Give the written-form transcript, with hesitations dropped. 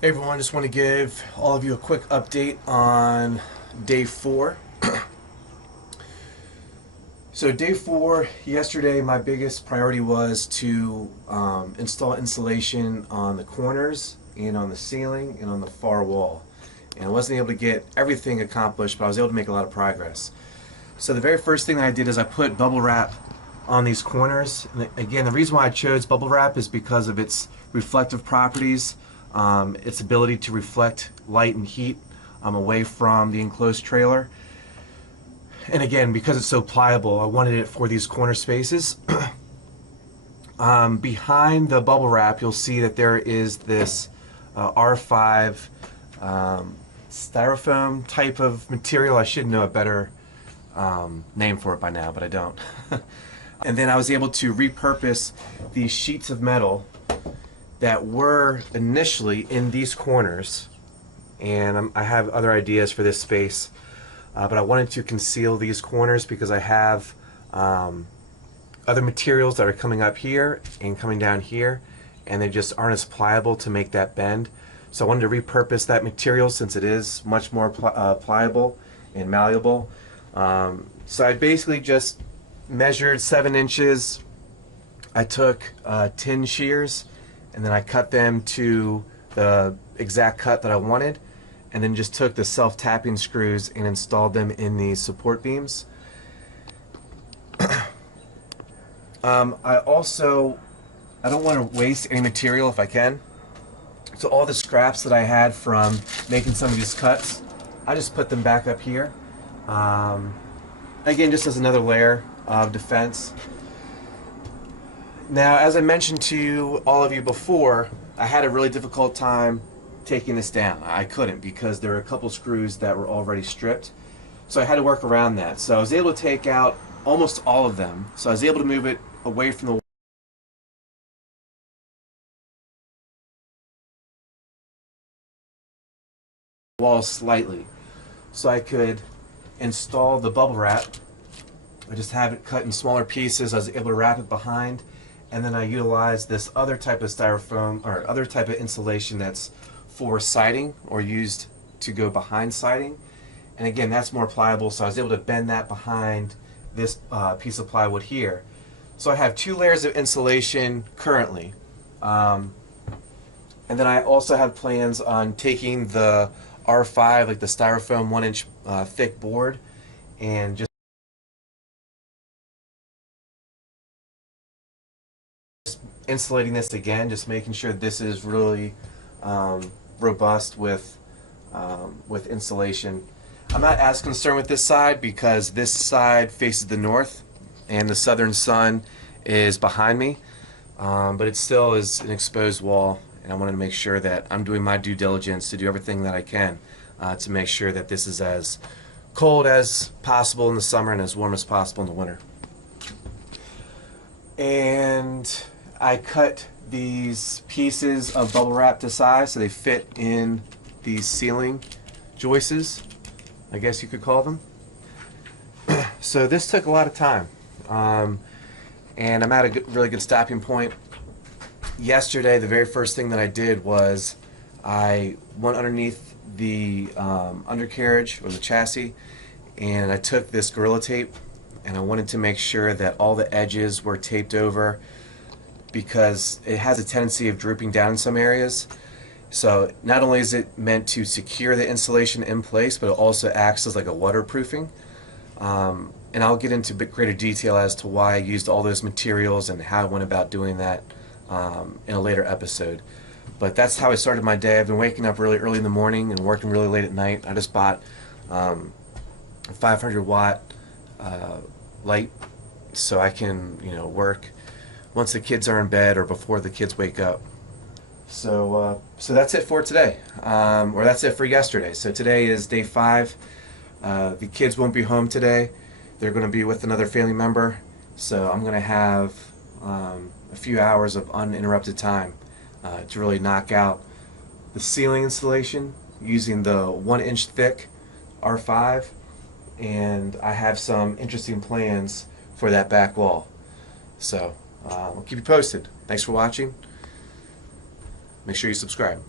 Hey everyone, just want to give all of you a quick update on day 4. So day 4, yesterday my biggest priority was to install insulation on the corners and on the ceiling and on the far wall. And I wasn't able to get everything accomplished, but I was able to make a lot of progress. So the very first thing that I did is I put bubble wrap on these corners. And again, the reason why I chose bubble wrap is because of its reflective properties, its ability to reflect light and heat away from the enclosed trailer. And again, because it's so pliable, I wanted it for these corner spaces. Behind the bubble wrap, you'll see that there is this R5 styrofoam type of material. I should know a better name for it by now, but I don't. And then I was able to repurpose these sheets of metal that were initially in these corners, and I have other ideas for this space, but I wanted to conceal these corners because I have other materials that are coming up here and coming down here, and they just aren't as pliable to make that bend. So I wanted to repurpose that material since it is much more pliable and malleable. So I basically just measured 7 inches. I took tin shears and then I cut them to the exact cut that I wanted, and then just took the self-tapping screws and installed them in these support beams. I don't want to waste any material if I can. So all the scraps that I had from making some of these cuts, I just put them back up here. Again, just as another layer of defense. Now, as I mentioned to all of you before, I had a really difficult time taking this down. I couldn't because there were a couple screws that were already stripped. So I had to work around that. So I was able to take out almost all of them. So I was able to move it away from the wall slightly, so I could install the bubble wrap. I just have it cut in smaller pieces. I was able to wrap it behind, and then I utilized this other type of styrofoam or other type of insulation that's for siding or used to go behind siding. And again, that's more pliable, so I was able to bend that behind this piece of plywood here. So I have 2 layers of insulation currently. And then I also have plans on taking the R5, like the styrofoam 1-inch thick board, and just insulating this again, just making sure this is really robust with insulation. I'm not as concerned with this side because this side faces the north and the southern sun is behind me, but it still is an exposed wall, and I wanted to make sure that I'm doing my due diligence to do everything that I can to make sure that this is as cold as possible in the summer and as warm as possible in the winter. And I cut these pieces of bubble wrap to size so they fit in these ceiling joists, I guess you could call them. So this took a lot of time, and I'm at a really good stopping point. Yesterday, the very first thing that I did was I went underneath the undercarriage or the chassis, and I took this Gorilla Tape and I wanted to make sure that all the edges were taped over because it has a tendency of drooping down in some areas. So not only is it meant to secure the insulation in place, but it also acts as like a waterproofing. And I'll get into a bit greater detail as to why I used all those materials and how I went about doing that in a later episode. But that's how I started my day. I've been waking up really early in the morning and working really late at night. I just bought a 500 watt light so I can, work once the kids are in bed or before the kids wake up. So that's it for today, or that's it for yesterday. So today is day 5. The kids won't be home today. They're going to be with another family member. So I'm going to have a few hours of uninterrupted time to really knock out the ceiling installation using the 1-inch thick R5, and I have some interesting plans for that back wall. So I'll keep you posted. Thanks for watching. Make sure you subscribe.